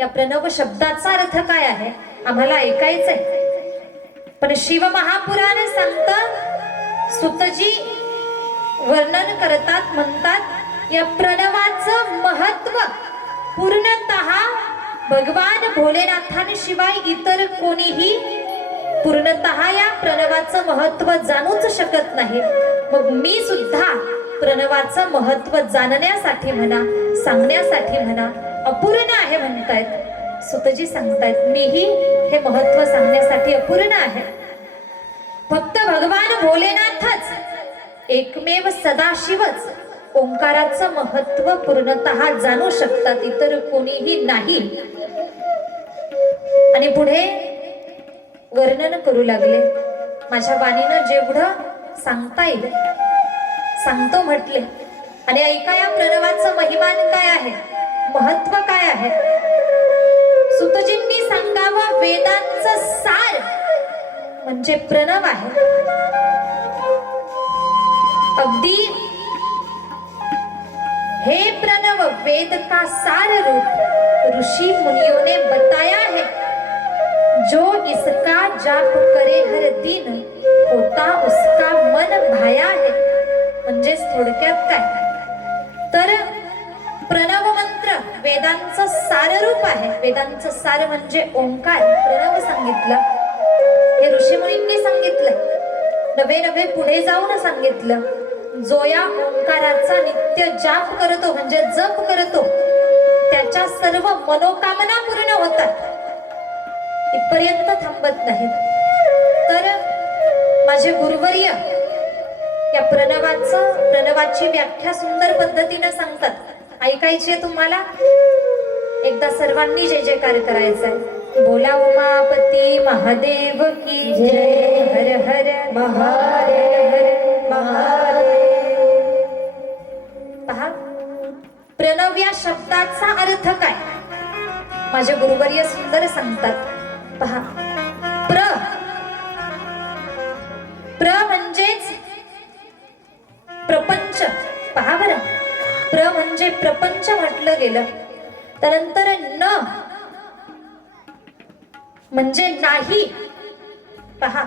या प्रणव शब्दाचा अर्थ काय आहे आम्हाला ऐकायचंय. पण शिव महापुराण सांगतं, सुतजी वर्णन करतात, म्हणतात या प्रणवाचं महत्व पूर्णतः भगवान भोलेनाथांशिवाय इतर कोणीही पूर्णतः या प्रणवाचं महत्व जाणूच शकत नाही. मग मी सुद्धा प्रणवाचं महत्व जाणण्यासाठी म्हणा, सांगण्यासाठी म्हणा अपूर्ण आहे म्हणतायत. सुतजी सांगतायत मीही हे महत्व सांगण्यासाठी अपूर्ण आहे. फक्त भगवान भोलेनाथच एकमेव सदाशिवच ओंकाराचं महत्व पूर्णतः जाणू शकतात, इतर कोणीही नाही. आणि पुढे वर्णन करू लागले. माझ्या वाणीनं जेवढं सांगता येईल सांगतो म्हटले. आणि ऐका या प्रणवाचं महिमान काय आहे, महत्व काय आहे. सुतजींनी सांगावं वेदांचं सार म्हणजे प्रणव आहे. अगदी हे प्रणव वेद का सार रूप ऋषि मुनियों ने बताया है. जो इसका जाप करे हर दिन होता उसका मन भाया है. म्हणजे थोडक्यात काय तर प्रणव मंत्र वेदांचं सार रूप आहे. वेदांचं सार म्हणजे ओंकार, प्रणव सांगितलं, हे ऋषीमुनींनी सांगितलं. नवे नवे पुढे जाऊन सांगितलं, जो या ओंकाराचा नित्य जाप करतो म्हणजे जप करतो त्याच्या सर्व मनोकामना पूर्ण होतात. इथपर्यंत थांबत नाहीत. तर माझे गुरुवर्य या प्रणवाची व्याख्या सुंदर पद्धतीने सांगतात. ऐकायची आहे तुम्हाला? एकदा सर्वांनी जय जयकार करायचा आहे. बोला उमापती महादेव की जय. हर हर महादेव, हर महादेव. पहा प्रणव या शब्दाचा अर्थ काय माझे गुरुवर्य सुंदर सांगतात. पहा प्र म्हणजेच प्रपंच. पहा बरं, प्र म्हणजे प्रपंच म्हटलं गेलं. त्यानंतर न म्हणजे नाही. पहा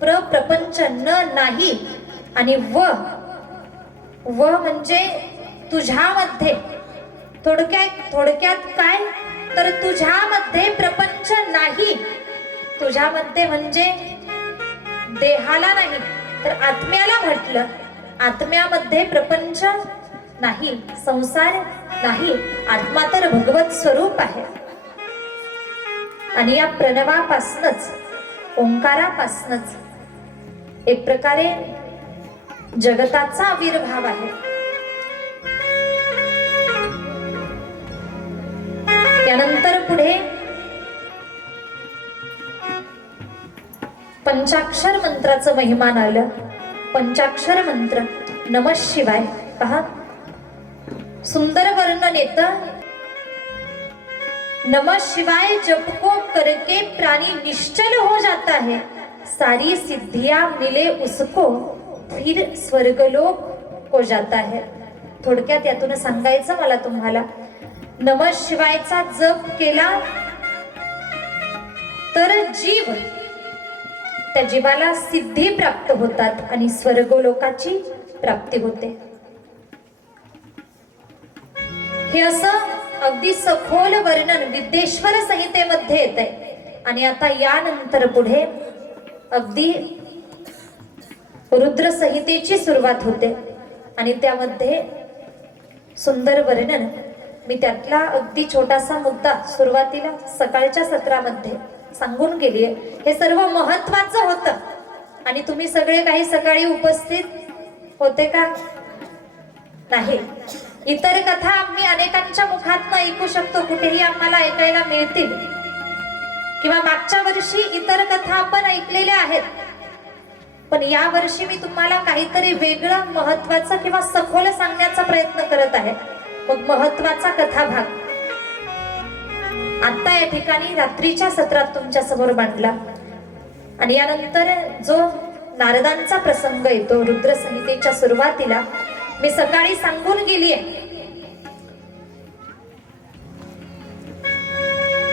प्रपंच न नाही. आणि व म्हणजे तुझ्यामध्ये. थोडक्यात काय तर तुझ्यामध्ये प्रपंच नाही. तुझ्यामध्ये म्हणजे देहाला नाही तर आत्म्याला म्हटलं. आत्म्यामध्ये प्रपंच नाही, संसार नाही. आत्मा तर भगवत स्वरूप आहे. आणि या प्रणवापासूनच ओंकारापासूनच एक प्रकारे जगताचा आविर्भाव आहे. त्यानंतर पुढे पंचाक्षर मंत्राचं महिमान आलं. पंचाक्षर मंत्र नमः शिवाय. पहा सुंदर वर्णन येतं. नमः शिवाय जप को करके प्राणी निश्चल हो जाता है. सारी सिद्धियां मिले उसको फिर स्वर्गलोक हो जाता है. थोडक्यात यातून सांगायचं मला तुम्हाला, नमः शिवायचा जप केला तर त्या जीवाला सिद्धी प्राप्त होतात आणि स्वर्गलोकाची प्राप्ती होते. हे असं अगदी सखोल वर्णन विद्येश्वर संहितेमध्ये येतंय. आणि आता यानंतर पुढे अगदी रुद्र संहितेची सुरुवात होते. आणि त्यामध्ये सुंदर वर्णन. मी त्यातला अगदी छोटासा मुद्दा सुरुवातीला सकाळच्या सत्रामध्ये सांगून गेली. हे सर्व महत्वाचं होतं. आणि तुम्ही सगळे काही सकाळी उपस्थित होते का? नाही. इतर कथा आम्ही अनेकांच्या मुखातून ऐकू शकतो, कुठेही आम्हाला ऐकायला मिळतील. किंवा मागच्या वर्षी इतर कथा आपण ऐकलेल्या आहेत. पण या वर्षी मी तुम्हाला काहीतरी वेगळं महत्वाचं किंवा सखोल सांगण्याचा प्रयत्न करत आहे. मग महत्वाचा कथा भाग आता या ठिकाणी रात्रीच्या सत्रात तुमच्या समोर मांडला. आणि यानंतर जो नारदांचा प्रसंग येतो रुद्र संहितेच्या सुरुवातीला, मी सकाळी सांगून गेलीये.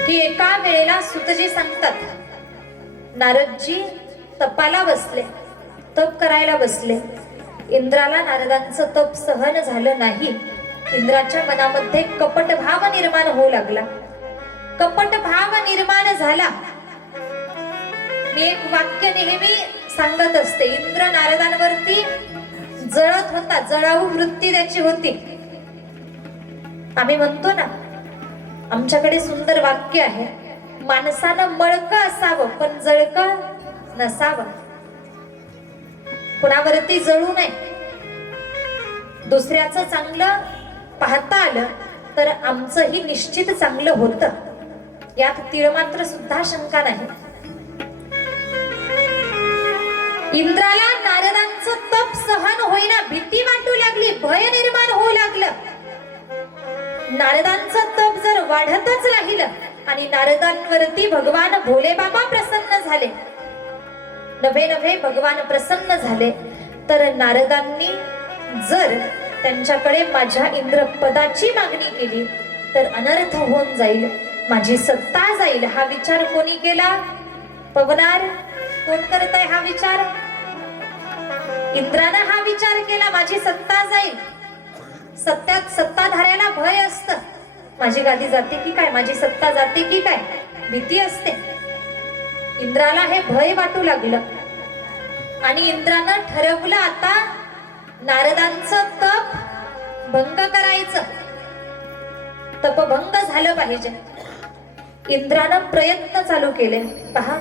की एका वेळेला सुतजी सांगतात, नारदजी तपाला बसले, तप करायला बसले. इंद्राला नारदांचं तप सहन झालं नाही. इंद्राच्या मनामध्ये कपट भाव निर्माण होऊ लागला. कपट भाव निर्माण झाला. मी एक वाक्य नेहमी सांगत असते, इंद्र नारदांवरती जळत होता, जळाऊ वृत्ती त्याची होती. आम्ही म्हणतो ना, आमच्याकडे सुंदर वाक्य आहे, माणसानं मळक असावं पण जळक नसावं. कुणावरती जळू नये. दुसऱ्याचं चांगलं पाहता आलं तर आमचंही निश्चित चांगलं होतं, यात तीळ मात्र सुद्धा शंका नाही. इंद्राला नारदांचं तप सहन होईना, भीती वाटू लागली, भय निर्माण होऊ लागलं. नारदांचं तप जर वाढतच राहिलं आणि नारदांवरती भगवान भोले बाबा प्रसन्न झाले, नवे नवे भगवान प्रसन्न झाले, तर नारदांनी जर त्यांच्याकडे माझ्या इंद्रपदाची मागणी केली तर अनर्थ होऊन जाईल, माझी सत्ता जाईल. हा विचार कोणी केला? पवनार कोण करत आहे हा विचार? इंद्रानं हा विचार केला, माझी सत्ता जाईल. सत्ताधाऱ्याला भय असतं, माझी गादी जाते की काय, माझी सत्ता जाते की काय, भीती असते. इंद्राला हे भय वाटू लागलं आणि इंद्रानं ठरवलं, आता नारदांचं तप भंग करायचं, तपभंग झालं पाहिजे. इंद्रानं प्रयत्न चालू केले. पहा,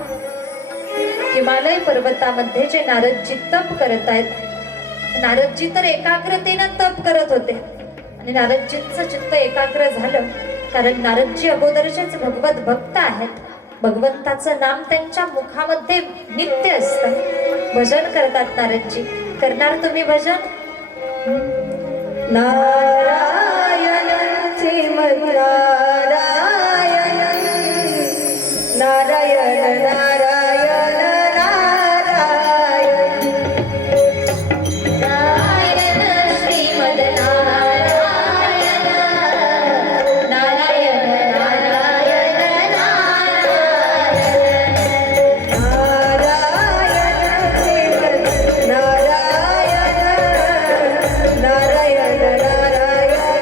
हिमालय पर्वतामध्ये जे नारदजी तप करत आहेत, नारदजी तर एकाग्रतेनं तप करत होते आणि नारदजींचं चित्त एकाग्र झालं, कारण नारदजी अगोदरचेच भगवत भक्त आहेत. भगवंताचं नाम त्यांच्या मुखामध्ये नित्य असतं. भजन करतात नारदजी. करणार तुम्ही भजन? नारायण श्रीमद् नारायण नारायण नारायण नारायण नारायण श्रीमद् नारायण नारायण नारायण नारायण श्रीमद् नारायण नारायण नारायण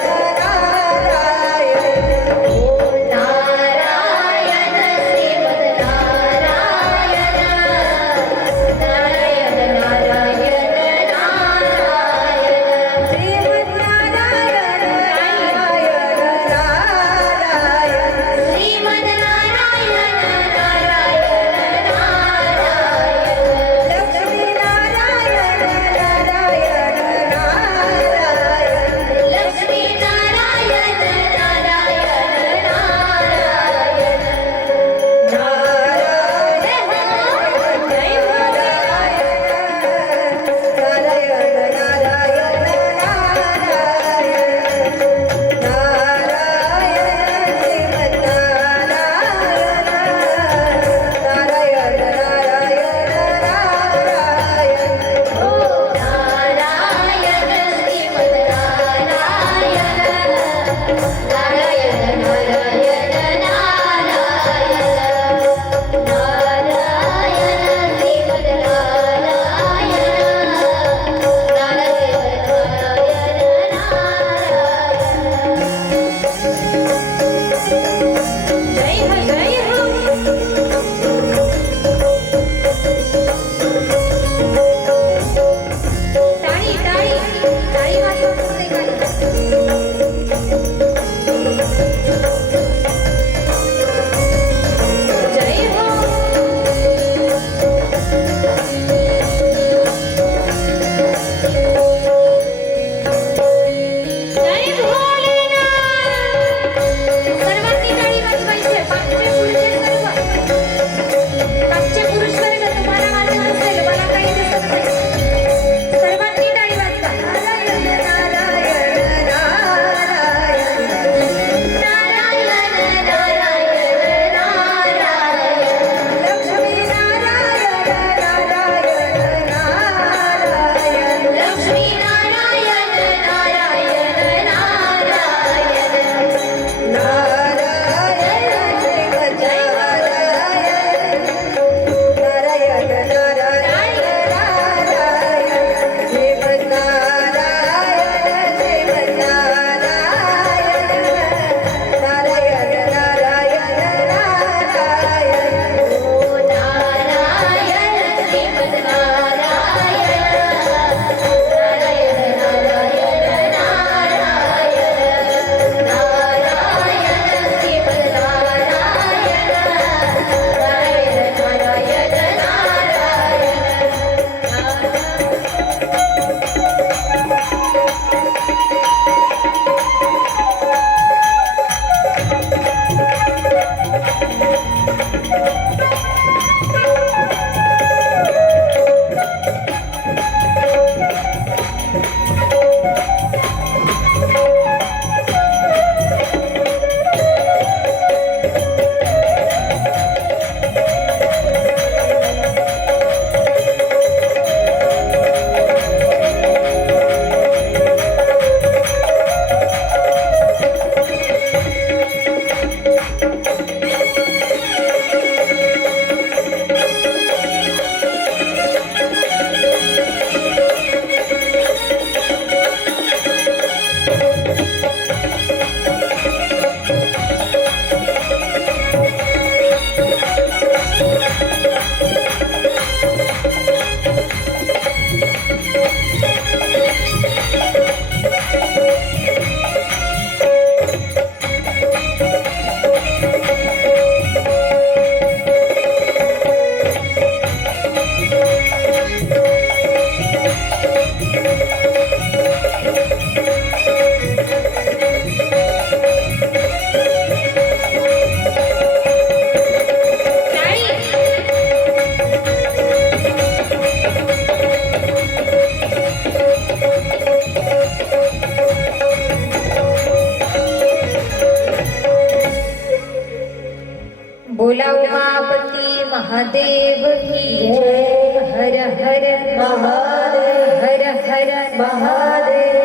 बोला उमापती महादेव की जय। हर हर महादेव, हर हर महादेव।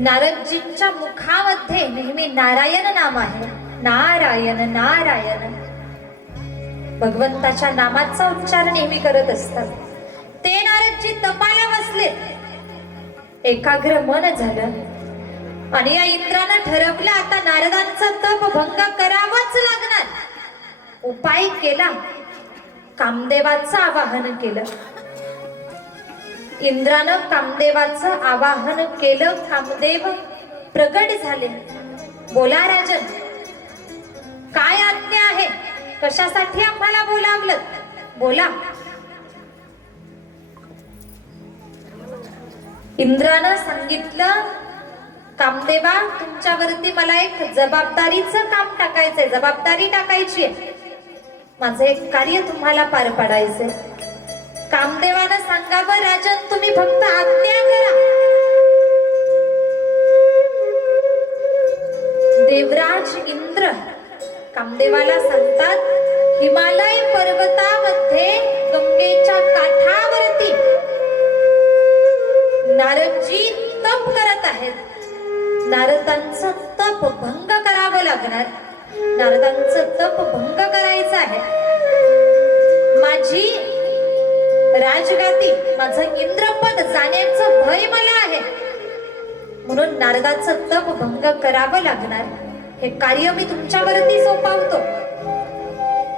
नारदजींच्या मुखामध्ये नेहमी नारायण नाम आहे। नारायण नारायण, भगवंताच्या नामाचा उच्चार नेहमी करत असतात। ते नारदजी तपाला बसले, एकाग्र मन झालं आणि या इंद्रानं ठरवलं आता नारदांचं तप भंग करावंच लागणार। उपाय केला, कामदेवाचं आवाहन केलं। इंद्रानं कामदेवाचं आवाहन केलं, कामदेव प्रगट झाले। बोला राजन, काय आज्ञा आहे? कशासाठी आम्हाला बोलावलं? बोला। इंद्रानं सांगितलं, कामदेवा तुमच्यावरती मला एक जबाबदारीचं काम टाकायचंय, जबाबदारी टाकायची आहे। माझं एक कार्य तुम्हाला पार पाडायचंय। कामदेवानं सांगावं, राजन तुम्ही फक्त आज्ञा करा। देवराज इंद्र कामदेवाला सांगतात, हिमालय पर्वतामध्ये गंगेच्या काठावरती नारदजी तप करत आहेत। नारदांचं तप भंग करावं लागणार। नारदांचं तप भंग करायचं आहे। माझी राजगादी, माझं इंद्रपद जाण्याचं भय मला आहे, म्हणून नारदाचं तप भंग करावं लागणार। हे कार्य मी तुमच्यावरती सोपवतो।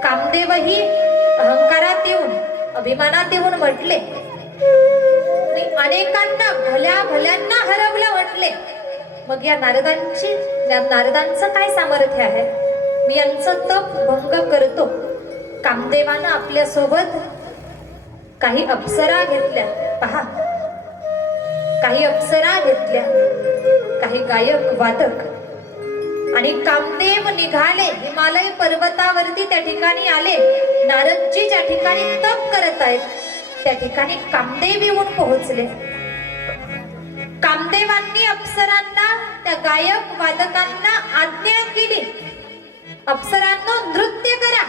कामदेवही अहंकारात येऊन, अभिमानात येऊन म्हटले, मी अनेकांना भल्या भल्यांना हरवलं म्हटले, मग या नारदांचं काय सामर्थ्य आहे? मी यांचं तप भंग करतो। कामदेवानं आपल्या सोबत काही अप्सरा घेतल्या, पहा, काही अप्सरा घेतल्या, काही गायक वादक, आणि कामदेव निघाले हिमालय पर्वतावरती। त्या ठिकाणी आले, नारदजी ज्या ठिकाणी तप करत आहेत त्या ठिकाणी कामदेव येऊन पोहोचले। कामदेवांनी अप्सरांना, त्या गायक वादकांना आज्ञा केली, अप्सरांनो नृत्य करा,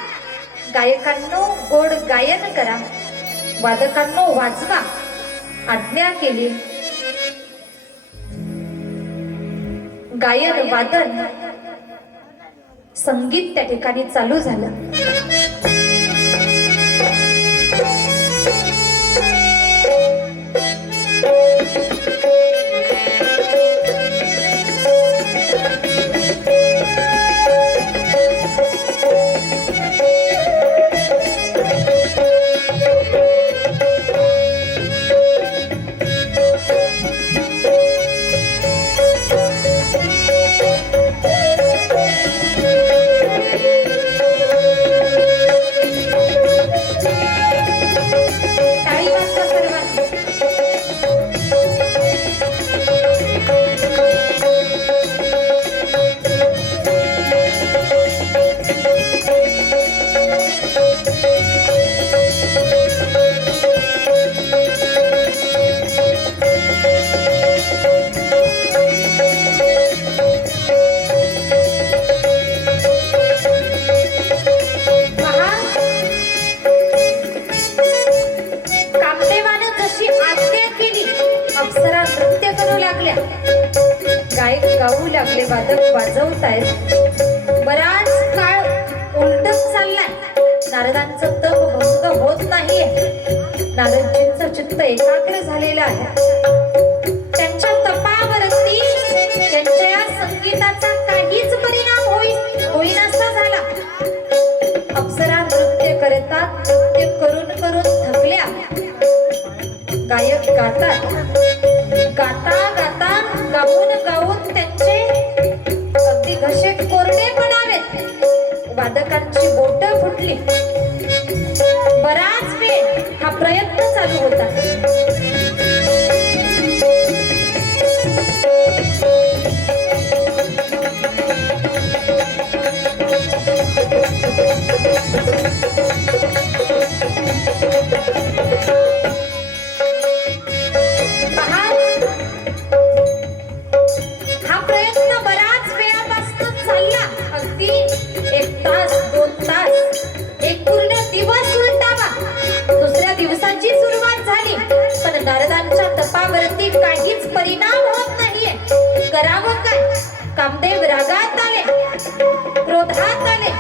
गायकांनो गोड गायन करा, वादकांनो वाजवा, आज्ञा केली। गायन वादन संगीत त्या ठिकाणी चालू झालं। गाऊ लागले, वादक वाजवतायत। बराच काळ उलटच चाललाय, नारदांचं तप भंग होत नाहीये। नारदजींचं चित्त एकाग्र झालेलं आहे। त्यांच्या तपावरती त्यांच्या या संगीताचा काहीच परिणाम होईनासा झाला। अप्सरा नृत्य करतात, नृत्य करून करून थकल्या। गायक गातात, गाता गाता, गाऊन गाऊन त्यांचे अगदी घसे कोरडे पडावेत। वादकांची बोट फुटली। बराच वेळ हा प्रयत्न चालू होता। हा प्रयत्न बराच वेळापासून चालला। क्रोधात आले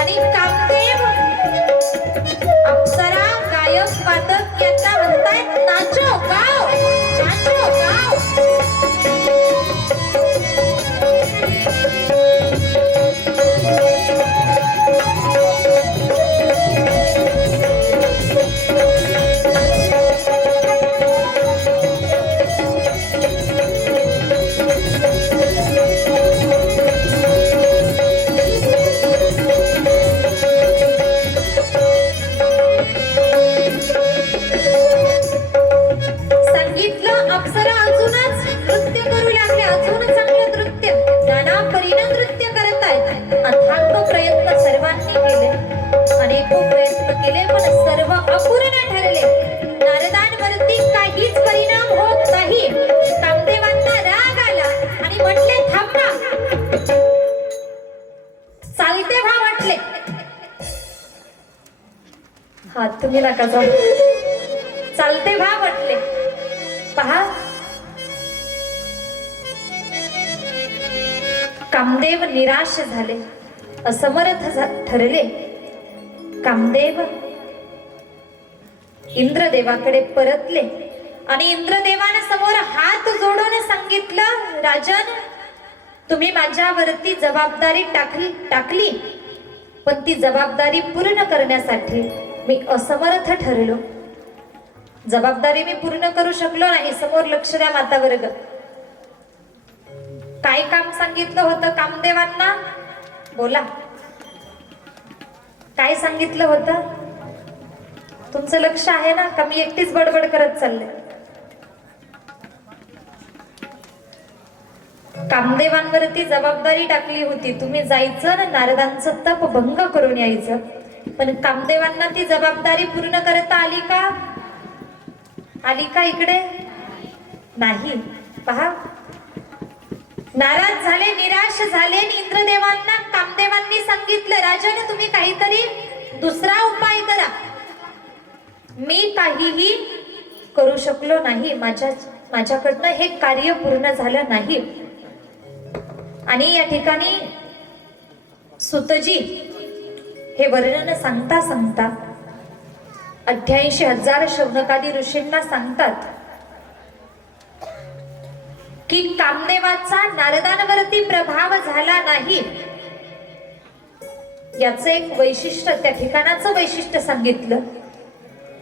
आणि कामदेव अप्सरा गायक वादक यांना म्हणतायत नाचो गाओ नाचो गाओ। तुम्ही नका जाऊ, चालते भा म्हटले। पहा कामदेव निराश झाले, असमर्थ ठरले। कामदेव इंद्रदेवाकडे परतले आणि इंद्रदेवाने समोर हात जोडून सांगितलं, राजन तुम्ही माझ्यावरती जबाबदारी टाकली पण ती जबाबदारी पूर्ण करण्यासाठी मी असमर्थ ठरलो। जबाबदारी मी पूर्ण करू शकलो नाही। समोर लक्ष द्या माता वर्ग, काय काम सांगितलं होतं कामदेवांना? बोला, काय सांगितलं होतं? तुमचं लक्ष आहे ना का मी एकटीच बडबड करत चालले? कामदेवांवरती जबाबदारी टाकली होती, तुम्ही जायचं ना नारदांचं तप भंग करून यायचं। पण कामदेवांना ती जबाबदारी पूर्ण करता आली का? आली का इकडे? नाही। पहा नाराज झाले, निराश झाले। इंद्रदेवांना कामदेवांनी सांगितलं, राजन तुम्ही काहीतरी दुसरा उपाय करा, मी काहीही करू शकलो नाही, माझ्याकडनं हे कार्य पूर्ण झालं नाही। आणि या ठिकाणी सुतजी हे वर्णन सांगता सांगता 88,000 शौनकादी ऋषींना सांगतात की कामदेवाचा नारदांवरती प्रभाव झाला नाही। याचं एक वैशिष्ट्य, त्या ठिकाणाचं वैशिष्ट्य सांगितलं।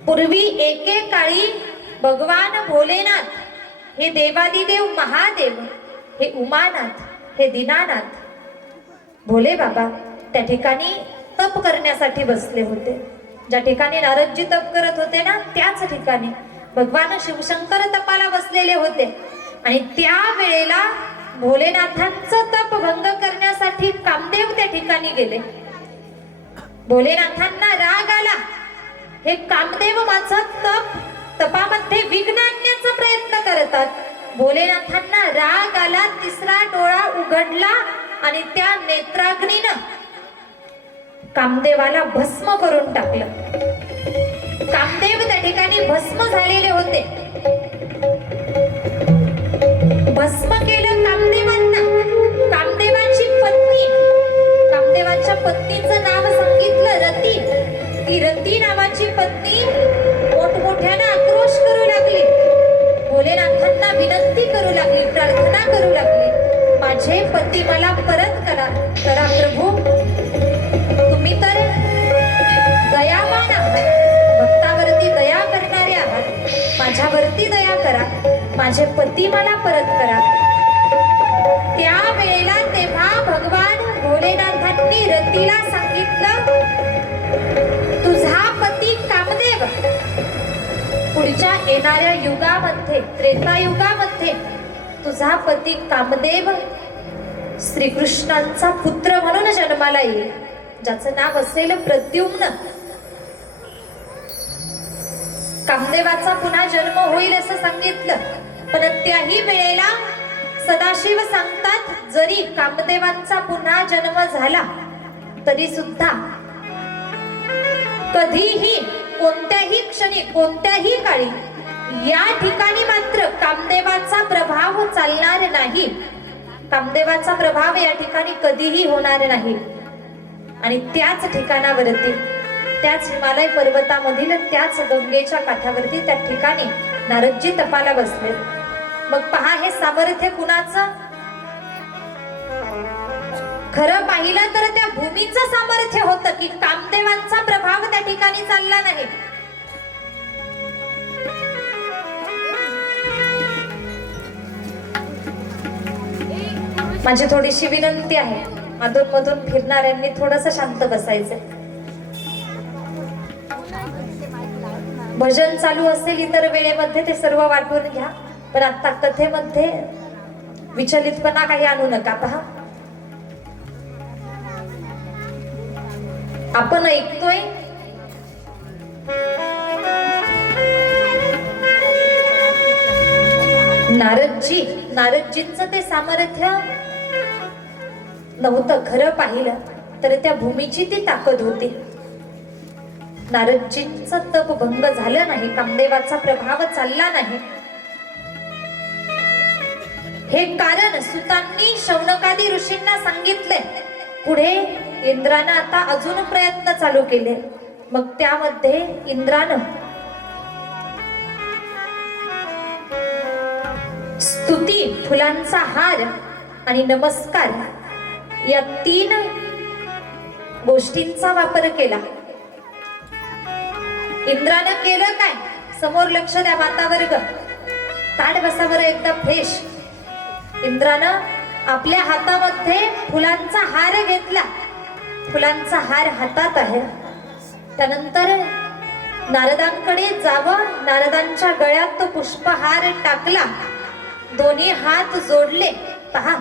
पूर्वी एकेकाळी भगवान भोलेनाथ हे देवादिदेव महादेव, हे उमानाथ, हे दीनानाथ, भोले बाबा त्या ठिकाणी तप करण्यासाठी बसले होते। ज्या ठिकाणी नारदजी तप करत होते ना त्याच ठिकाणी भगवान शिवशंकर तपाला बसलेले होते। आणि त्या वेळेला भोलेनाथांचं तप भंग करण्यासाठी कामदेव त्या ठिकाणी गेले। भोलेनाथांना राग आला, हे कामदेव माझं तपामध्ये विघ्न आणण्याचा प्रयत्न करतात। भोलेनाथांना राग आला, तिसरा डोळा उघडला आणि त्या नेत्राग्नीनं कामदेवाला भस्म करून टाकलं। कामदेव त्या ठिकाणी भस्म झालेले होते। भस्म केलं कामदेवांना। कामदेवाची पत्नी, कामदेवाच्या पत्नीचं नाव सांगितलं रती। ती रती नावाची पत्नी मोठमोठ्याने आक्रोश करू लागली, भोलेनाथांना विनंती करू लागली, प्रार्थना करू लागली, माझे पती मला परत करा प्रभू, तुम्ही तर दयावान आहात, भक्तावरती दया करणारे आहात, माझ्यावरती दया करा, माझे पती मला परत करा। त्या वेळेला तेव्हा भगवान भोलेनाथांनी रतीला सांगितलं, तुझा पती कामदेव पुढच्या येणाऱ्या युगामध्ये, त्रेतायुगामध्ये तुझा पती कामदेव श्रीकृष्णांचा पुत्र म्हणून जन्माला येईल, ज्याचं नाव असेल प्रद्युम्न। कामदेवाचा पुन्हा जन्म होईल असं सांगितलं। पण त्याही वेळेला सदाशिव सांगतात, जरी कामदेवांचा पुन्हा जन्म झाला तरी सुद्धा कधीही, कोणत्याही क्षणी, कोणत्याही काळी या ठिकाणी मात्र कामदेवाचा प्रभाव चालणार नाही, कामदेवाचा प्रभाव या ठिकाणी कधीही होणार नाही. आणि त्याच ठिकाणावरती, त्याच हिमालय पर्वतामधील त्याच गंगेच्या काठावरती त्या ठिकाणी नारदजी तपाला बसले. मग पहा, हे सामर्थ्य कुणाचं? खरं पाहिलं तर त्या भूमीचं सामर्थ्य होतं की कामदेवांचा प्रभाव त्या ठिकाणी चालला नाही. माझी थोडीशी विनंती आहे, अधून मधून फिरणाऱ्यांनी थोडंसं शांत बसायचं. भजन चालू असेल इतर वेळेमध्ये ते सर्व वाटून घ्या, पण आता कथेमध्ये विचलितपणा काही आणू नका. पहा, आपण ऐकतोय नारदजींचं ते सामर्थ्य नव्हतं. खरं पाहिलं तर त्या भूमीची ती ताकद होती. नारदजींचं तप भंग झालं नाही, कामदेवाचा प्रभाव चालला नाही. हे कारण सुतांनी शौनकादी ऋषींना सांगितले. पुढे इंद्रानं आता अजून प्रयत्न चालू केले. मग त्यामध्ये इंद्रानं स्तुती, फुलांचा हार आणि नमस्कार या 3 गोष्टींचा वापर केला. इंद्रानं केलं काय? समोर लक्ष द्या मातावर्ग, ताट बसावर एकदा फ्रेश. इंद्रानं आपल्या हातामध्ये फुलांचा हार घेतला. फुलांचा हार हातात आहे. त्यानंतर नारदांकडे जावं, नारदांच्या गळ्यात तो पुष्पहार टाकला. दोन्ही हात जोडले. पहा,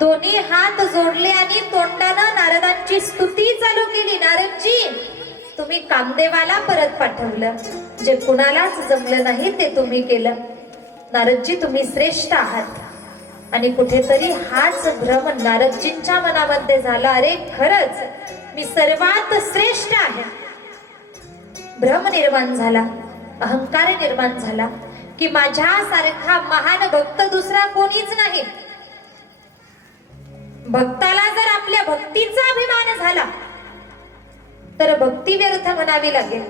दोन्ही हात जोडले आणि तोंडानं नारदांची स्तुती चालू केली. नारदजी, तुम्ही कामदेवाला परत पाठवलं, जे कुणालाच जमलं नाही ते तुम्ही केलं. नारदजी, तुम्ही श्रेष्ठ आहात. आणि कुठेतरी हाच भ्रम नारदजींच्या मनामध्ये झाला. अरे खरंच मी सर्वात श्रेष्ठ आहे. भ्रम निर्माण झाला, अहंकार निर्माण झाला की माझ्यासारखा महान भक्त दुसरा कोणीच नाही. भक्ताला जर आपल्या भक्तीचा अभिमान झाला तर भक्ती व्यर्थ म्हणावी लागेल,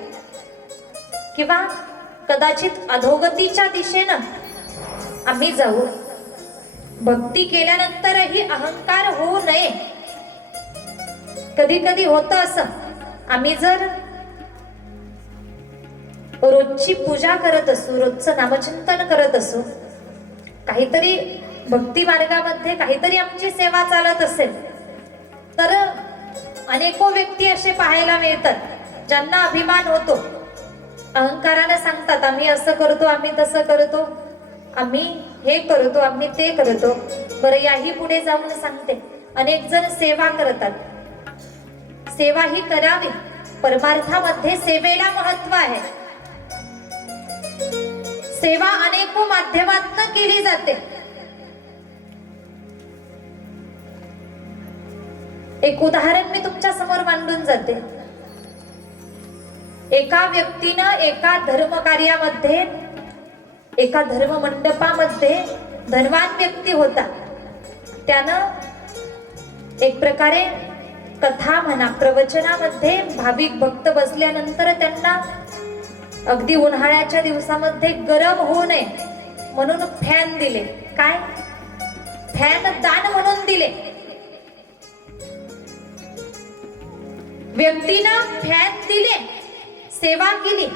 किंवा कदाचित अधोगतीच्या दिशेनं आम्ही जाऊ. भक्ती केल्यानंतरही अहंकार होऊ नये. कधी कधी होतं असं, आम्ही जर रोजची पूजा करत असू, रोजचं नामचिंतन करत असू, काहीतरी भक्ती मार्गामध्ये काहीतरी आमची सेवा चालत असेल, तर अनेको व्यक्ती असे पाहायला मिळतात ज्यांना अभिमान होतो. अहंकाराने सांगतात, आम्ही असं करतो, आम्ही तसं करतो, आम्ही हे करतो, आम्ही ते करतो. बरं, याही पुढे जाऊन सांगते, अनेक जण सेवा करतात. सेवा ही करावी, परमार्थामध्ये सेवेला महत्व आहे. सेवा अनेको माध्यमातून केली जाते. एक उदाहरण मी तुमच्या समोर मांडून जाते. एका व्यक्तीनं एका धर्म कार्यामध्ये, एका धर्म मंडपामध्ये धनवान व्यक्ती होता. त्यानं एक प्रकारे कथा म्हणा, प्रवचनामध्ये भाविक भक्त बसल्यानंतर त्यांना अगदी उन्हाळ्याच्या दिवसामध्ये गरम होऊ नये म्हणून फॅन दिले. काय? फॅन दान म्हणून दिले. व्यक्तीनं फॅन दिले, सेवा केली.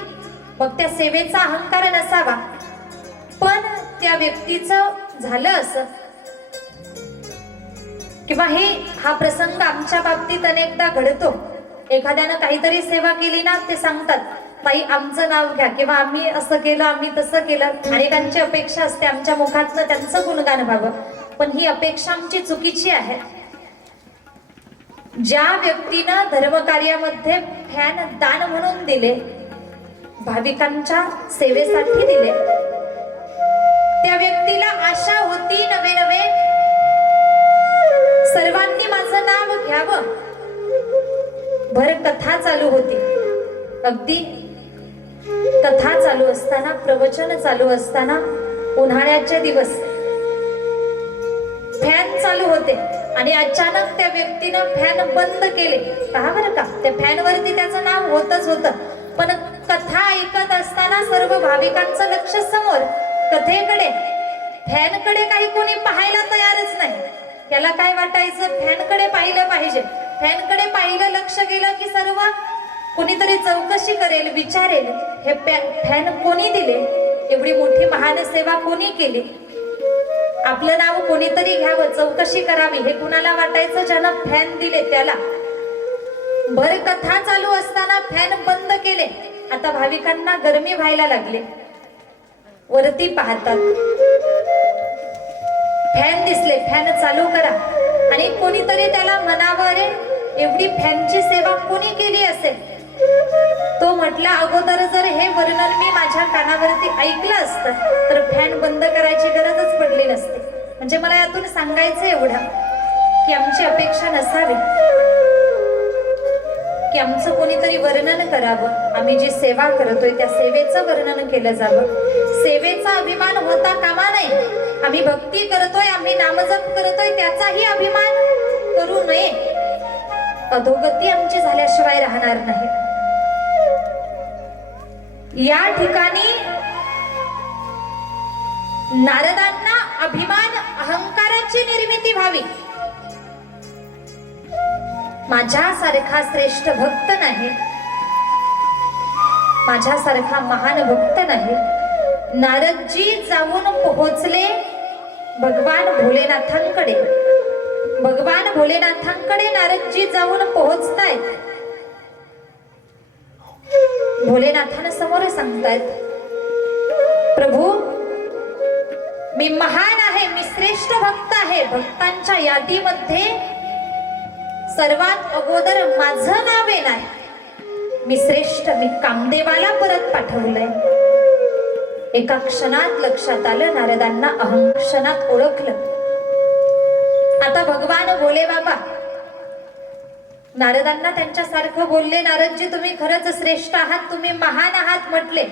मग त्या सेवेचा अहंकार नसावा, पण त्या व्यक्तीचं झालं असं, किंवा हा प्रसंग आमच्या बाबतीत अनेकदा घडतो. एखाद्यानं काहीतरी सेवा केली ना, ते सांगतात, ताई आमचं नाव घ्या, किंवा आम्ही असं केलं, आम्ही तसं केलं. अनेकांची अपेक्षा असते आमच्या मुखातनं त्यांचं गुणगान व्हावं, पण ही अपेक्षा आमची चुकीची आहे. ज्या व्यक्तीनं धर्मकार्यामध्ये फॅन दान म्हणून दिले, भाविकांच्या सेवेसाठी दिले, त्या व्यक्तीला आशा होती नवे नवे सर्वांनी माझं नाव घ्यावं. भर कथा चालू होती. अगदी कथा चालू असताना, प्रवचन चालू असताना, उन्हाळ्याचे दिवस, फॅन चालू होते आणि अचानक त्या व्यक्तीनं फॅन बंद केले. पहा बरं का, त्या फॅन वरती त्याचं नाव होतच होतं, पण कथा ऐकत असताना सर्व भाविकांचं लक्ष समोर कथेकडे. फॅनकडे काही कोणी पाहायला तयारच नाही. त्याला काय वाटायचं, फॅनकडे पाहिलं पाहिजे. फॅनकडे पाहिलं, लक्ष गेलं की सर्व कोणीतरी चौकशी करेल, विचारेल हे फॅन कोणी दिले, एवढी मोठी महान सेवा कोणी केली, आपलं नाव कोणीतरी घ्यावं, चौकशी करावी, हे कुणाला वाटायचं, ज्यानं फॅन दिले त्याला. भर कथा चालू असताना फॅन बंद केले. आता भाविकांना गरमी व्हायला लागले. वरती पाहतात, फॅन दिसले, फॅन चालू करा. आणि कोणीतरी त्याला म्हणावं, अरे एवढी फॅनची सेवा कोणी केली असेल. तो म्हटला, अगोदर जर हे वर्णन मी माझ्या कानावरती ऐकलं असतं तर फॅन बंद करायची गरजच पडली नसती. म्हणजे मला यातून सांगायचं एवढं की आमची अपेक्षा नसावी की आमचं कोणीतरी वर्णन करावं. आम्ही जी सेवा करतोय त्या सेवेचं वर्णन केलं जावं. सेवेचा अभिमान होता कामा नये. आम्ही भक्ती करतोय, आम्ही नामजप करतोय, त्याचाही अभिमान करू नये. अधोगती आमची झाल्याशिवाय राहणार नाही. या ठिकाणी नारदांना अभिमान, अहंकाराची निर्मिती व्हावी. माझ्यासारखा श्रेष्ठ भक्त नाही, माझ्यासारखा महान भक्त नाही. नारदजी जाऊन पोहोचले भगवान भोलेनाथांकडे. भगवान भोलेनाथांकडे नारदजी जाऊन पोहोचतायत. भोलेनाथांना समोर सांगतायत, प्रभू मी महान आहे, मी श्रेष्ठ भक्त आहे. भक्तांच्या यादीमध्ये सर्वात अगोदर माझं नाव येणार. मी श्रेष्ठ, मी कामदेवाला परत पाठवलंय. एका क्षणात लक्षात आलं नारदांना, क्षणात ओळखलं. आता भगवान भोले बाबा नारदांना त्यांच्यासारखं बोलले, नारदजी तुम्ही खरंच श्रेष्ठ आहात, तुम्ही महान आहात म्हटले.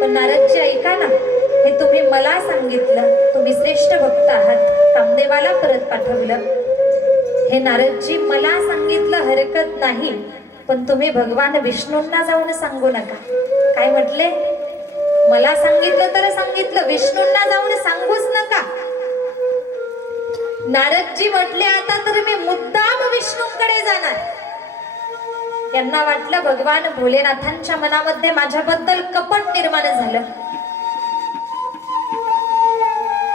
पण नारदजी ऐका ना, हे तुम्ही मला सांगितलं, तुम्ही श्रेष्ठ भक्त आहात, कामदेवाला परत पाठवलं. हे नारदजी मला सांगितलं हरकत नाही, पण तुम्ही भगवान विष्णूंना जाऊन सांगू नका. काय म्हटले, मला सांगितलं तर सांगितलं, विष्णूंना जाऊन सांगूच नका. नारदजी म्हटले, आता तर मी मुद्दाम विष्णूंकडे जाणार. यांना वाटलं भगवान भोलेनाथांच्या मनामध्ये माझ्याबद्दल कपट निर्माण झालं.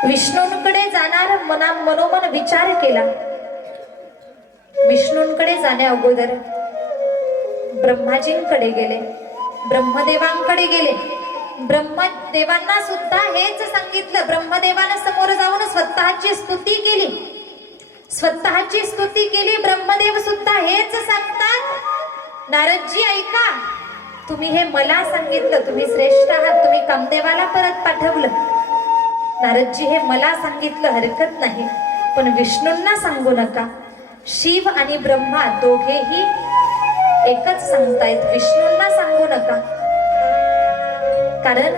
विष्णूंकडे जाणार मनोमन विचार केला. विष्णूंकडे जाण्या अगोदर ब्रह्माजींकडे गेले, ब्रह्मदेवांकडे गेले. ब्रह्मदेवांना सुद्धा हेच सांगितलं. ब्रह्मदेवांना समोर जाऊन स्वतःची स्तुती केली, स्वतःची स्तुती केली. ब्रह्मदेव सुद्धा हेच सांगतात, नारदजी ऐका, तुम्ही हे मला सांगितलं, तुम्ही श्रेष्ठ आहात, तुम्ही कामदेवाला परत पाठवलं. नारदजी हे मला सांगितलं हरकत नाही, पण विष्णूंना सांगू नका. शिव आणि ब्रह्मा दोघेही एकच सांगतायत, विष्णूंना सांगू नका. कारण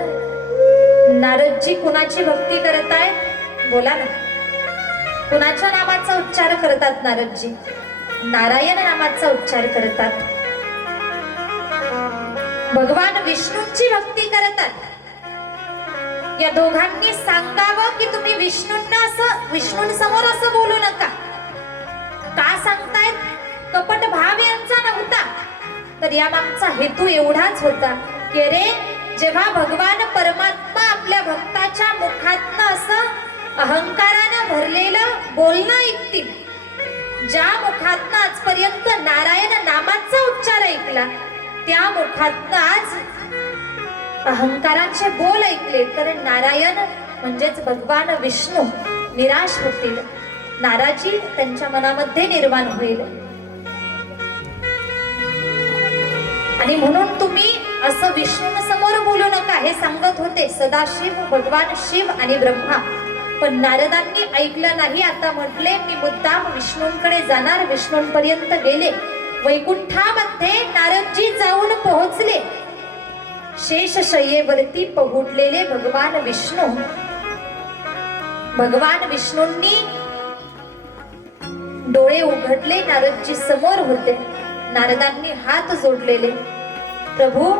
नारदजी कुणाची भक्ती करतायत, बोला ना, कुणाच्या नामाचा उच्चार करतात नारदजी? नारायण नामाचा उच्चार करतात. भगवान विष्णूंची भक्ती करतात. या दोघांनी सांगावं की तुम्ही विष्णूंसमोर असं बोलू नका. का सांगतायत? कपट भाव यांचा नव्हता, तर या मागचा हेतू एवढाच होता की रे, जेव्हा भगवान परमात्मा आपल्या भक्ताच्या मुखातनं असं अहंकारानं भरलेलं बोलणं ऐकतील, ज्या मुखातनं आजपर्यंत नारायण नामाचा उच्चार ऐकला, त्या मुखातनं आज अहंकाराचे बोल ऐकले, तर नारायण म्हणजेच भगवान विष्णू निराश होतील, नाराजी त्यांच्या मनामध्ये निर्माण होईल. आणि म्हणून तुम्ही असं विष्णू समोर बोलू नका हे सांगत होते सदाशिव, भगवान शिव आणि ब्रह्मा. पण नारदांनी ऐकलं नाही. आता म्हटले, मी मुद्दाम विष्णूंकडे जाणार. विष्णूंपर्यंत गेले. वैकुंठामध्ये नारदजी जाऊन पोहोचले. शेषशय्येवरती पहुडलेले भगवान विष्णू. भगवान विष्णूंनी डोळे उघडले, नारदजी समोर होते. नारदांनी हात जोडलेले. प्रभू,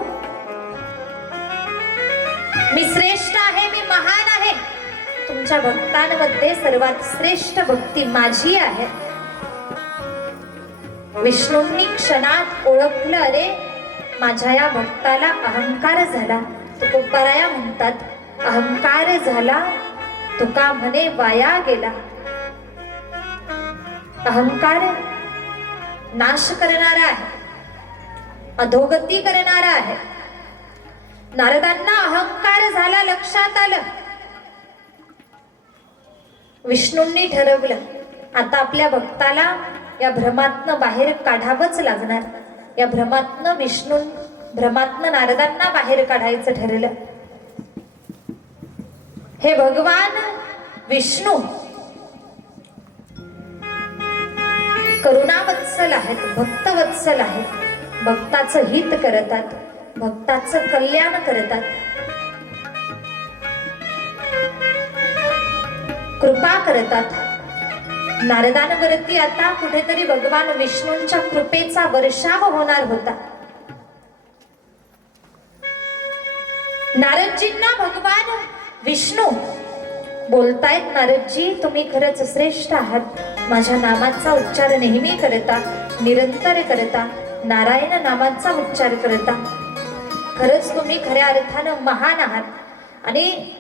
मी श्रेष्ठ आहे, मी महान आहे. तुमच्या भक्तांमध्ये सर्वात श्रेष्ठ भक्ती माझी आहे. विष्णूंनी क्षणात ओळखलं, अरे माझ्या या भक्ताला अहंकार झाला. तुकोबाराया म्हणतात, अहंकार झाला तुका म्हणे वाया गेला. अहंकार नाश करणारा आहे, अधोगती करणारा आहे. नारदांना अहंकार झाला लक्षात आलं. विष्णूंनी ठरवलं, आता आपल्या भक्ताला या भ्रमातनं बाहेर काढावंच लागणार. या भ्रमातनं नारदांना बाहेर काढायचं ठरलं. हे भगवान विष्णू करुणावत्सल आहेत, भक्तवत्सल आहेत. भक्ताचं हित करतात, भक्ताचं कल्याण करतात, कृपा करतात. नारदांवरती आता कुठेतरी भगवान विष्णूंच्या कृपेचा वर्षाव होणार होता. नारदजींना भगवान विष्णू बोलतायत, नारदजी तुम्ही खरंच श्रेष्ठ आहात. माझ्या नामाचा उच्चार नेहमी करता, निरंतर करता, नारायण नामाचा उच्चार करता. खरंच तुम्ही खऱ्या अर्थानं महान आहात. आणि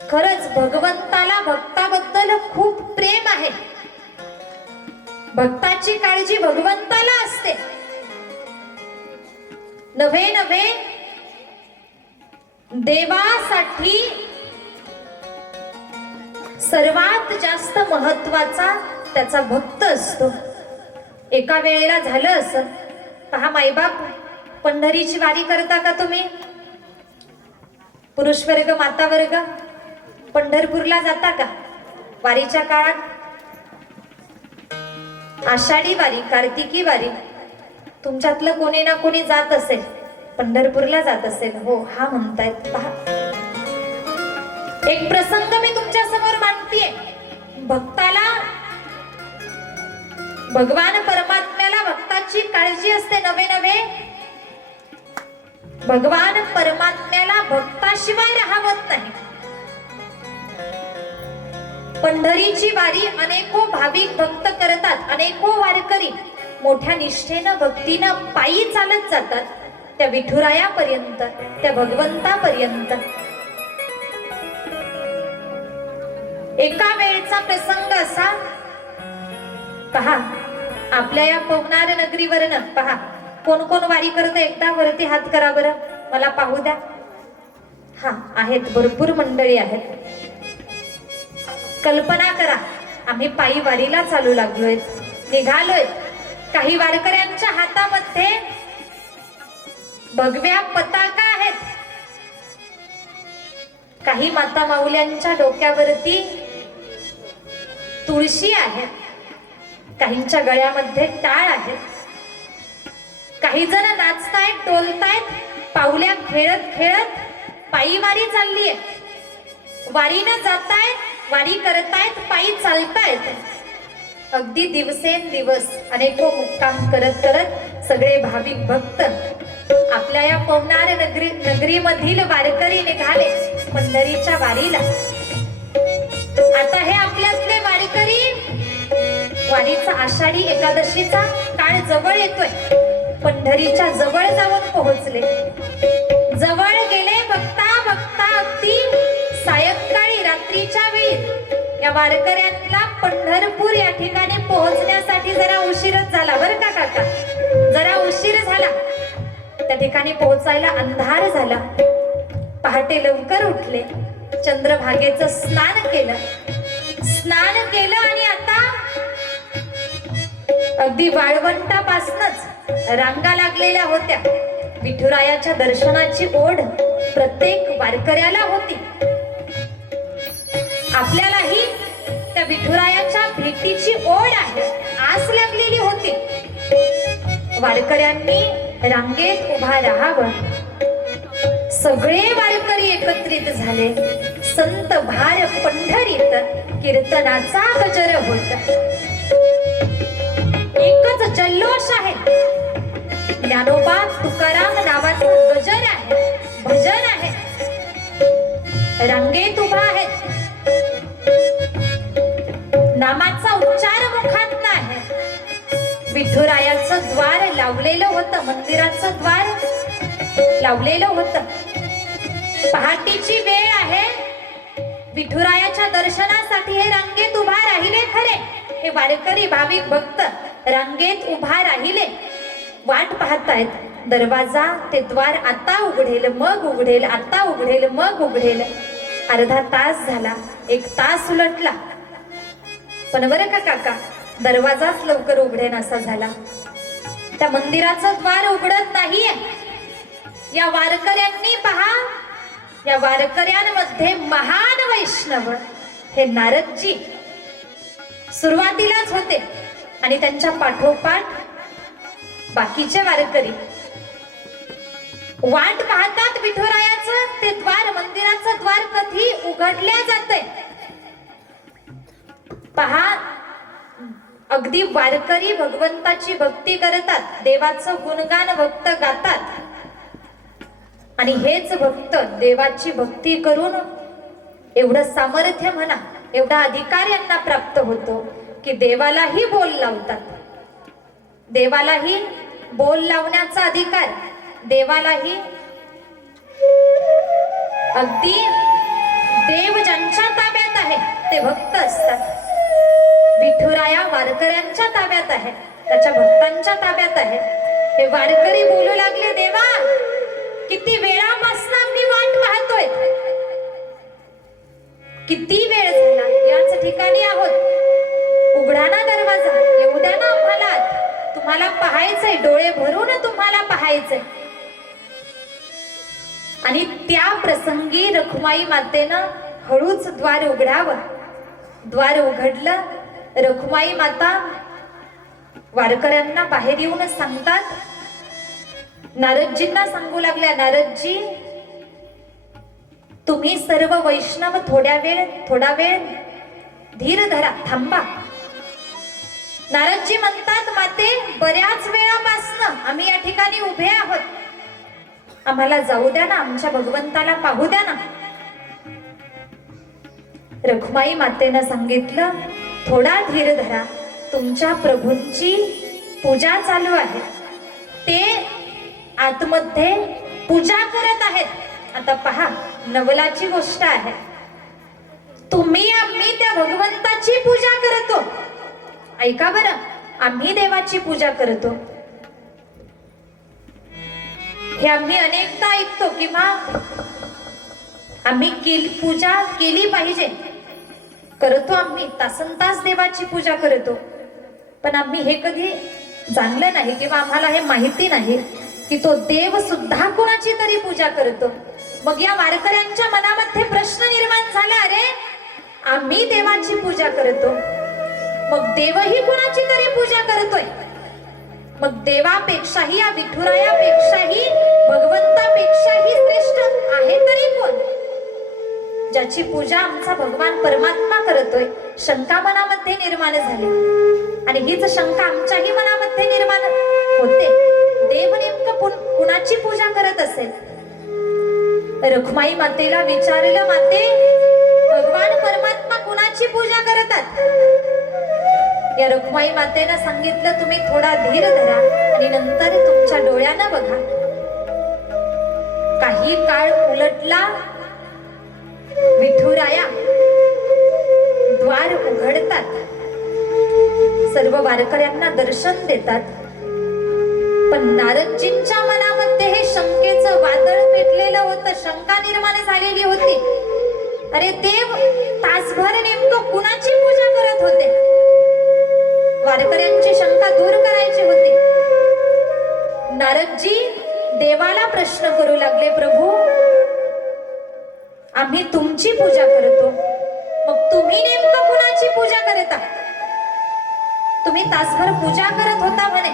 खरंच भगवंताला भक्ताबद्दल खूप प्रेम आहे. भक्ताची काळजी भगवंताला असते. नव्हे नव्हे देवासाठी सर्वात जास्त महत्वाचा त्याचा भक्त असतो. एका वेळेला झालं असं, पहा माईबाप, पंढरीची वारी करता का तुम्ही? पुरुष वर्ग, माता वर्ग पंढरपूरला जाता का वारीच्या काळात? आषाढी वारी, कार्तिकी वारी, तुमच्यातलं कोणी ना कोणी जात असेल, पंढरपूरला जात असेल. हो, हा म्हणतायत. पहा, एक प्रसंग मी तुमच्या समोर मांडतीये. भक्ताला, भगवान परमात्म्याला भक्ताची काळजी असते. नवे नवे भगवान परमात्म्याला भक्ताशिवाय राहवत नाही. पंढरीची वारी अनेको भाविक भक्त करतात. अनेको वारकरी मोठ्या निष्ठेनं भक्तीनं पायी चालत जातात त्या विठुरायापर्यंत, त्या भगवंतापर्यंत. एका वेळचा प्रसंग असा, पहा आपल्या या पवनार नगरीवरनं, पहा कोण कोण वारी करत, एकदा वरती हात करा बरं, मला पाहू द्या. हा, आहेत, भरपूर मंडळी आहेत. कल्पना करा, आम्ही पायी वारीला चालू लागलोय, निघालोय. काही वारकऱ्यांच्या हातामध्ये भगव्या पताका आहेत. काही माता माऊल्यांच्या डोक्यावरती तुळशी आहे. काहींच्या गळ्यामध्ये टाळ आहे. काही जण नाचतायत, डोलतायत, पाऊल्या खेळत खेळत पायी वारी चाललीये. वारीनं जातायत, वारी करतायत, पायी चालतायत. अगदी दिवसेंदिवस अनेको मुक्काम करत करत सगळे भाविक भक्त आपल्या या पवनार नगरीमधील वारकरी निघाले पंढरीच्या वारीला. आता हे आपल्यातले वारकरी, वारीचा आषाढी एकादशीचा काळ जवळ येतोय. पंढरीच्या जवळ जाऊन पोहोचले. जवळ गेले, बघता बघता अगदी सायंकाळी, रात्रीच्या वेळी या वारकऱ्यांना पंढरपूर या ठिकाणी पोहोचण्यासाठी जरा उशीरच झाला बरं का काका, जरा उशीर झाला. त्या ठिकाणी पोहोचायला अंधार झाला. पहाटे लवकर उठले, चंद्रभागेचं स्नान केलं आणि आता अगदी वाळवंटापासूनच रांगा लागलेल्या होत्या. विठुरायाच्या दर्शनाची ओढ प्रत्येक वारकऱ्याला होती. आपल्यालाही त्या विठुरायाच्या भेटीची ओढ आहे, आस लागलेली होती. वारकऱ्यांनी रांगेत उभा राहावं. सगळे वारकरी एकत्रित झाले. संत भार पंढरीत कीर्तनाचा गजर होता. जल्लोष आहे. ज्ञानोबा तुकाराम नावाचं गजर आहे, भजन आहे. रांगेत उभा आहे, नामाचा उच्चार मुखात आहे. विठुरायाचं द्वार लावलेलं होतं, मंदिराचं द्वार लावलेलं होतं. पहाटेची वेळ आहे. विठुरायाच्या दर्शनासाठी हे रांगेत उभा राहिले खरे. हे वारकरी भाविक भक्त रांगेत उभा राहिले, वाट पाहतायत. दरवाजा ते द्वार आता उघडेल मग उघडेल, आता उघडेल मग उघडेल. अर्धा तास झाला, 1 तास उलटला, पण बरं का काका, दरवाजाच लवकर उघडेनासा झाला. त्या मंदिराचं द्वार उघडत नाहीये. या वारकऱ्यांनी पहा, या वारकऱ्यांमध्ये महान वैष्णव हे नारदजी सुरुवातीलाच होते आणि त्यांच्या पाठोपाठ बाकीचे वारकरी वाट पाहतात विठुरायाचं ते द्वार, मंदिराचं द्वार कधी उघडल्या जाते. पहा, अगदी वारकरी भगवंताची भक्ती करतात, देवाचं गुणगान भक्त गातात. आणि हेच भक्त देवाची भक्ती करून एवढं सामर्थ्य म्हणा, एवढा अधिकार यांना प्राप्त होतो की देवालाही बोल लावतात. देवालाही बोल लावण्याचा अधिकार, देवालाही अगदी देव ज्यांच्या ताब्यात आहे ते भक्त असतात. विठुराया वारकऱ्यांच्या ताब्यात आहे, त्याच्या भक्तांच्या ताब्यात आहे. हे वारकरी बोलू लागले, देवा किती वेळापासून आम्ही वाट पाहतोय, किती वेळ झाला याच ठिकाणी आहोत. उघडा ना दरवाजा, येऊ द्या ना आम्हाला, तुम्हाला पाहायचंय, डोळे भरून तुम्हाला पाहायचंय. आणि त्या प्रसंगी रखुमाई मातेनं हळूच द्वार उघडावं. द्वार उघडलं. रखुमाई माता वारकऱ्यांना बाहेर येऊन सांगतात, नारदजींना सांगू लागल्या, नारदजी तुम्ही सर्व वैष्णव थोडा वेळ धीर धरा, थांबा. नारदजी म्हणतात, माते बऱ्याच वेळापासून आम्ही या ठिकाणी उभे आहोत, आम्हाला जाऊ द्या ना, आमच्या भगवंताला पाहू द्या ना. रखुमाई मातेनं सांगितलं, थोडा धीर धरा, तुमच्या प्रभूंची पूजा चालू आहे, ते आतमध्ये पूजा करत आहेत. आता पहा, नवलाची गोष्ट आहे. तुम्ही आम्ही त्या भगवंताची पूजा करतो, ऐका बरं, आम्ही देवाची पूजा करतो. हे आम्ही अनेकदा ऐकतो किंवा आम्ही पूजा केली पाहिजे, करतो, आम्ही तासनतास देवाची पूजा करतो. पण आम्ही हे कधी जाणलं नाही किंवा आम्हाला हे माहिती नाही की तो देव सुद्धा कोणाची तरी पूजा करतो. मग या वारकऱ्यांच्या मनामध्ये प्रश्न निर्माण झाला, अरे आम्ही देवाची पूजा करतो, मग देवही कोणाची तरी पूजा करतोय. मग देवापेक्षाही, या विठुरायापेक्षाही, भगवंतापेक्षाही श्रेष्ठ आहे तरी कोण, ज्याची पूजा आमचा भगवान परमात्मा करतोय. शंका मनामध्ये निर्माण झाली आणि हीच शंका आमच्याही मनामध्ये निर्माण होते, देव नेमकं कुणाची पूजा करत असेल. रखुमाई मातेला विचारलं, माते भगवान परमात्मा कुणाची पूजा करतात? या रखुमाई मातेनं सांगितलं, तुम्ही थोडा धीर धरा आणि नंतर तुमच्या डोळ्यानं बघा. काही काळ उलटला. विठुराया द्वार उघडतात, सर्व वारकऱ्यांना दर्शन देतात. पण नारदजींच्या मनामध्ये हे शंकेचं वादळ पेटलेलं होतं, शंका निर्माण झालेली होती. अरे देव तासभर नेमकं कुणाची पूजा करत होते? वारकऱ्यांची शंका दूर करायची होती. नारदजी देवाला प्रश्न करू लागले, प्रभू आम्ही तुमची पूजा करतो, मग तुम्ही नेमकं कुणाची पूजा करता? तुम्ही तासभर पूजा करत होता म्हणे,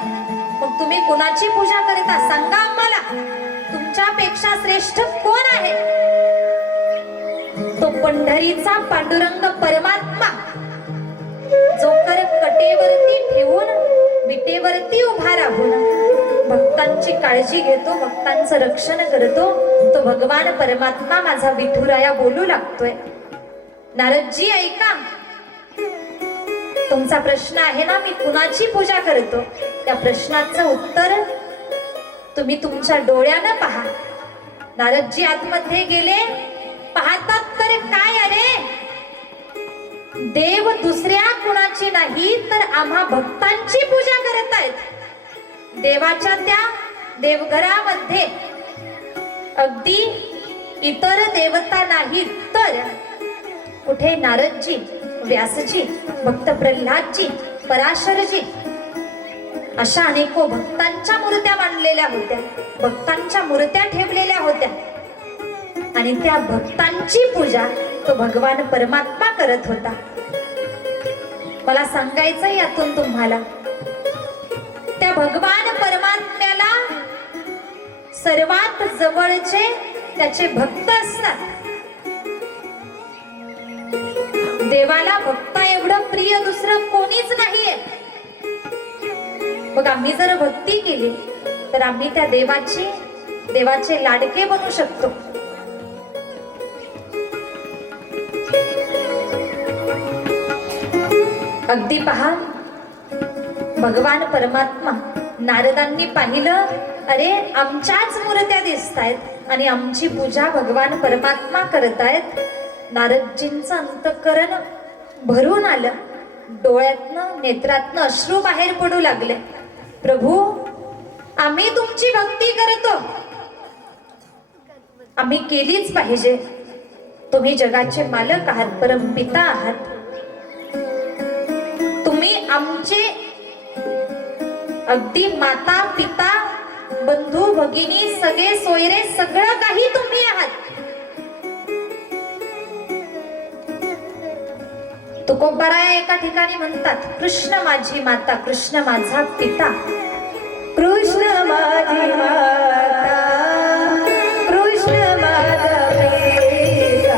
मग तुम्ही कुणाची पूजा करता? सांगा आम्हाला, तुमच्यापेक्षा श्रेष्ठ कोण आहे? तो पंढरीचा पांडुरंग परमात्मा, जो कर कटेवरती ठेवून विटेवरती काळजी घेतो, भक्तांचं रक्षण करतो, तो भगवान परमात्मा माझा विठुराया बोलू लागतोय. नारदजी ऐका, तुमचा प्रश्न आहे ना, मी कुणाची पूजा करतो, त्या प्रश्नाचं उत्तर तुम्ही तुमच्या डोळ्यानं पहा. नारदजी आतमध्ये गेले, पाहतात तर काय, अरे देव दुसऱ्या कुणाची नाही तर आम्हा भक्तांची पूजा करत आहेत. देवाच्या त्या देवघरामध्ये अगदी इतर देवता नाही तर कुठे नारदजी, व्यासजी, भक्त प्रल्हादजी, पराशरजी अशा अनेको भक्तांच्या मूर्त्या मांडलेल्या होत्या, भक्तांच्या मूर्त्या ठेवलेल्या होत्या. आणि त्या भक्तांची पूजा तो भगवान परमात्मा करत होता. मला सांगायचं यातून तुम्हाला, त्या भगवान परमात्म्याला सर्वात जवळचे त्याचे भक्त असतात. देवाला भक्ता एवढं प्रिय दुसरं कोणीच नाहीये. मग आम्ही जर भक्ती केली तर आम्ही त्या देवाचे लाडके बनू शकतो. अगदी पहा, भगवान परमात्मा नारदांनी पाहिलं, अरे आमच्याच मूर्त्या दिसतायत आणि आमची पूजा भगवान परमात्मा करतायत. नारदजींचं अंतःकरण भरून आलं, डोळ्यातनं नेत्रातनं अश्रू बाहेर पडू लागले. प्रभू, आम्ही तुमची भक्ती करतो, आम्ही केलीच पाहिजे. तुम्ही जगाचे मालक आहात, परमपिता आहात. तुम्ही आमचे अगदी माता पिता बंधू भगिनी सगळे सोयरे सगळं काही तुम्ही आहात. तुकोबाराया एका ठिकाणी म्हणतात, कृष्ण माझी माता, कृष्ण माझा पिता, कृष्ण माझी माता, कृष्ण माझा पिता,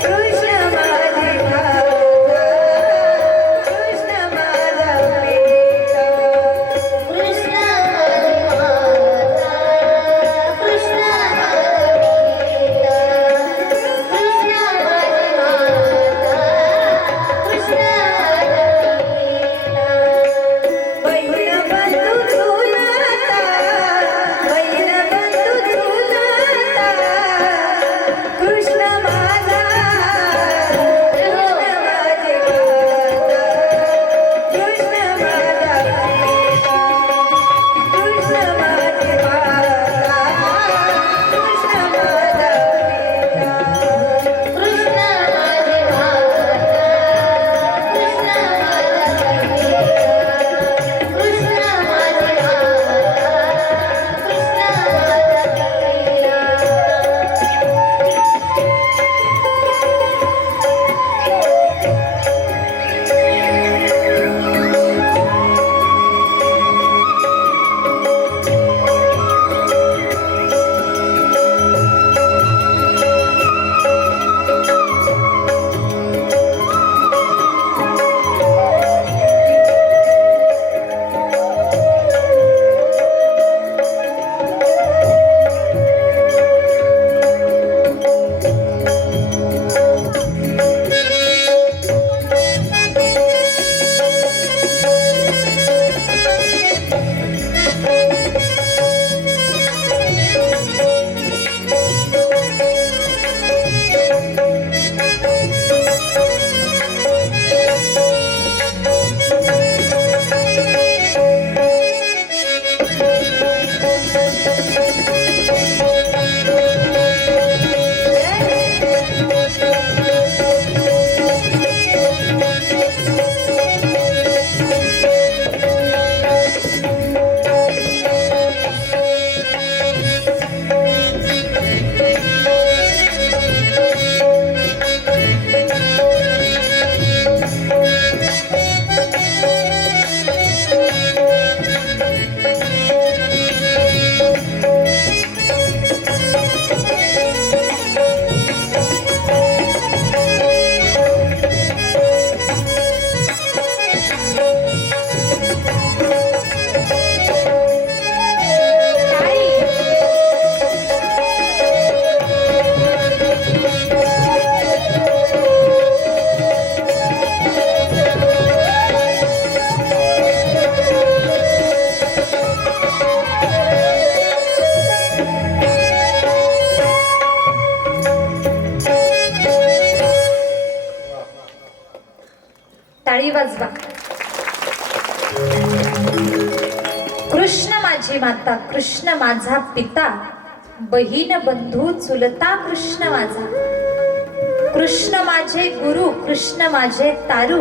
कृष्ण माझी माता, कृष्ण माझा पिता, कृष्ण माझी माता, कृष्ण माझा पिता, कृष्ण माझी माता, कृष्ण माझा पिता. बहीण बंधू तुला टाळी वाजवा. कृष्ण माझी माता, कृष्ण माझा पिता, बहीण बंधू चुलता कृष्ण माझा. कृष्ण माझे गुरु, कृष्ण माझे तारू,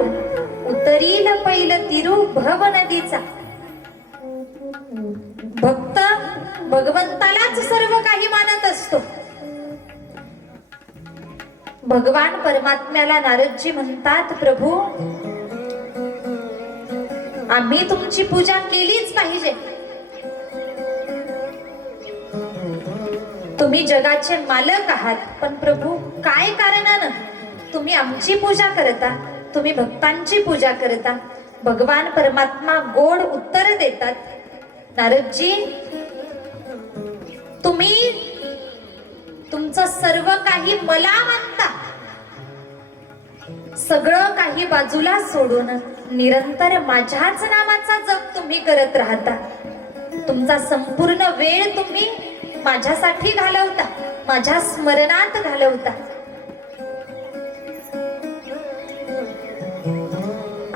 उतरील पैल तिरू भव नदीचा. भक्त भगवंतालाच सर्व काही मानत असतो. भगवान परमात्म्याला नारदजी म्हणतात, प्रभू आम्ही तुमची पूजा केलीच पाहिजे. तुम्ही जगाचे मालक आहात, पण प्रभू काय कारणानं तुम्ही आमची पूजा करता, तुम्ही भक्तांची पूजा करता. भगवान परमात्मा गोड उत्तर देतात, नारदजी तुम्ही तुमचं सर्व काही मला मानता, सगळं काही बाजूला सोडून निरंतर माझ्याच नामाचा जप तुम्ही करत राहता. तुमचा संपूर्ण वेळ तुम्ही माझ्यासाठी घालवता, माझ्या स्मरणात घालवता.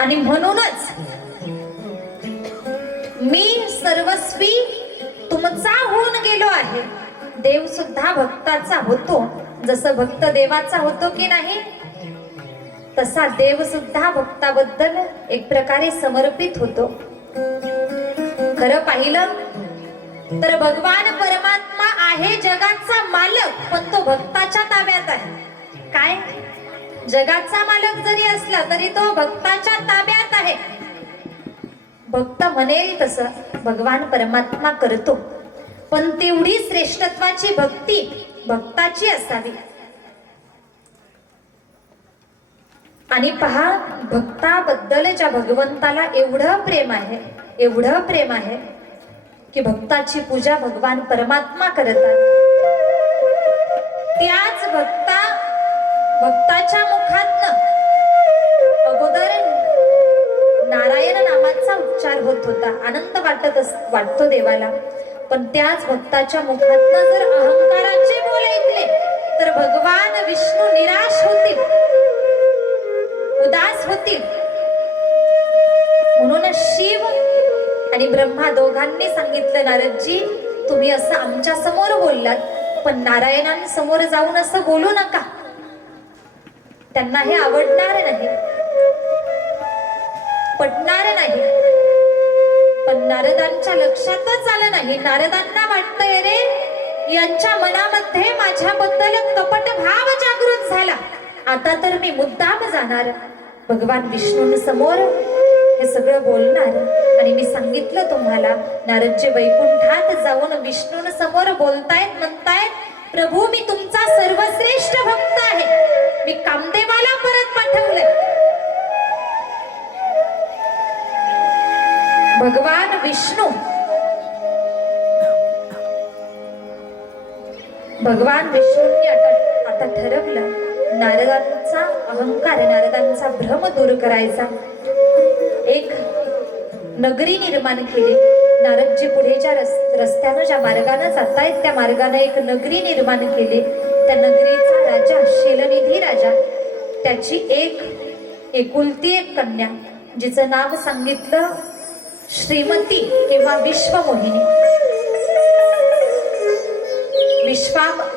आणि म्हणूनच मी सर्वस्वी तुमचा होऊन गेलो आहे. देव सुद्धा भक्ताचा होतो. जसं भक्त देवाचा होतो की नाही, तसा देव सुद्धा भक्ताबद्दल एक प्रकारे समर्पित होतो. खरं पाहिलं तर भगवान परमात्मा आहे जगाचा मालक, पण तो भक्ताच्या ताब्यात आहे. काय? जगाचा मालक जरी असला तरी तो भक्ताच्या ताब्यात आहे. भक्त म्हणेल तसं भगवान परमात्मा करतो, पण तेवढी श्रेष्ठत्वाची भक्ती भक्ताची असावी. आणि पहा, भक्ताबद्दलच्या भगवंताला एवढं प्रेम आहे, एवढं प्रेम आहे की भक्ताची पूजा भगवान परमात्मा करतात. त्याच भक्ताच्या मुखातनं अगोदर नारायण नामाचा उच्चार होत होता. आनंद वाटतो देवाला, पण त्याच भक्ताच्या मुखातनं जर अहंकाराचे बोल ऐकले तर भगवान विष्णू निराश होतील, उदास होतील. म्हणून शिव आणि ब्रह्मा दोघांनी सांगितलं, नारदजी तुम्ही असं आमच्या समोर बोललात, पण नारायणांसमोर जाऊन असं बोलू नका, त्यांना हे आवडणार नाही, पटणार नाही. पण नारदांच्या लक्षातच आलं नाही. नारदांना वाटतंय रे यांच्या मनामध्ये माझ्याबद्दल कपट भाव जागृत झाला, आता तर मी मुद्दाम जाणार भगवान विष्णूंसमोर हे सगळं बोलणार. आणि मी सांगितलं तुम्हाला, नारदजी वैकुंठात जाऊन विष्णूंसमोर बोलतायत, म्हणतायत प्रभू मी तुमचा सर्वश्रेष्ठ भक्त आहे, मी कामदेवाला परत पाठवलंय. भगवान विष्णूंनी आता ठरवलं नारदांचा अहंकार, नारदांचा भ्रम दूर करायचा. एक नगरी निर्माण केली. नारदजी पुढेच्या रस्त्यानं ज्या मार्गाने जातायत त्या मार्गाने एक नगरी निर्माण केली. त्या नगरीचा राजा शीलनिधी राजा, त्याची एकुलती एक कन्या, जिचं नाव सांगितलं श्रीमती किंवा विश्वमोहिनी.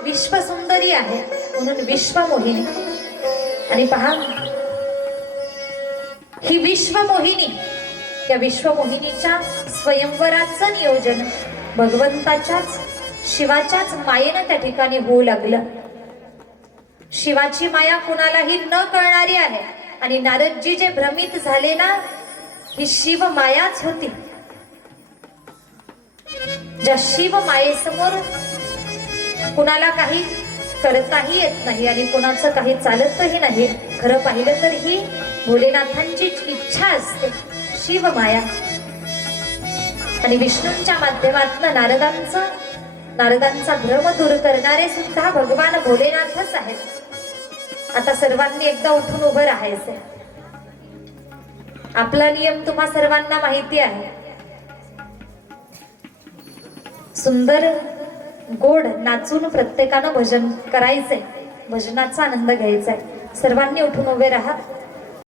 विश्व सुंदरी आहे म्हणून विश्वमोहिनी. आणि पहा, ही विश्वमोहिनी, त्या विश्वमोहिनीच्या स्वयंवराचं नियोजन भगवंताच्याच शिवाच्याच मायेनं त्या ठिकाणी होऊ लागलं. शिवाची माया कुणालाही न कळणारी आहे. आणि नारदजी जे भ्रमित झाले ना, ही शिव मायाच होती. ज्या शिव मायेसमोर कुणाला काही करताही येत नाही आणि कुणाचं काही चालतही नाही. खरं पाहिलं तर ही भोलेनाथांची इच्छा असते, शिव माया. आणि विष्णूंच्या माध्यमातून नारदांचा भ्रम दूर करणारे सुद्धा भगवान भोलेनाथच आहेत. आता सर्वांनी एकदा उठून उभं राहायचं. आपला नियम तुम्हा सर्वांना माहिती आहे. सुंदर गोड नाचून प्रत्येकानं भजन करायचंय, भजनाचा आनंद घ्यायचाय. सर्वांनी उठून उभे राहा.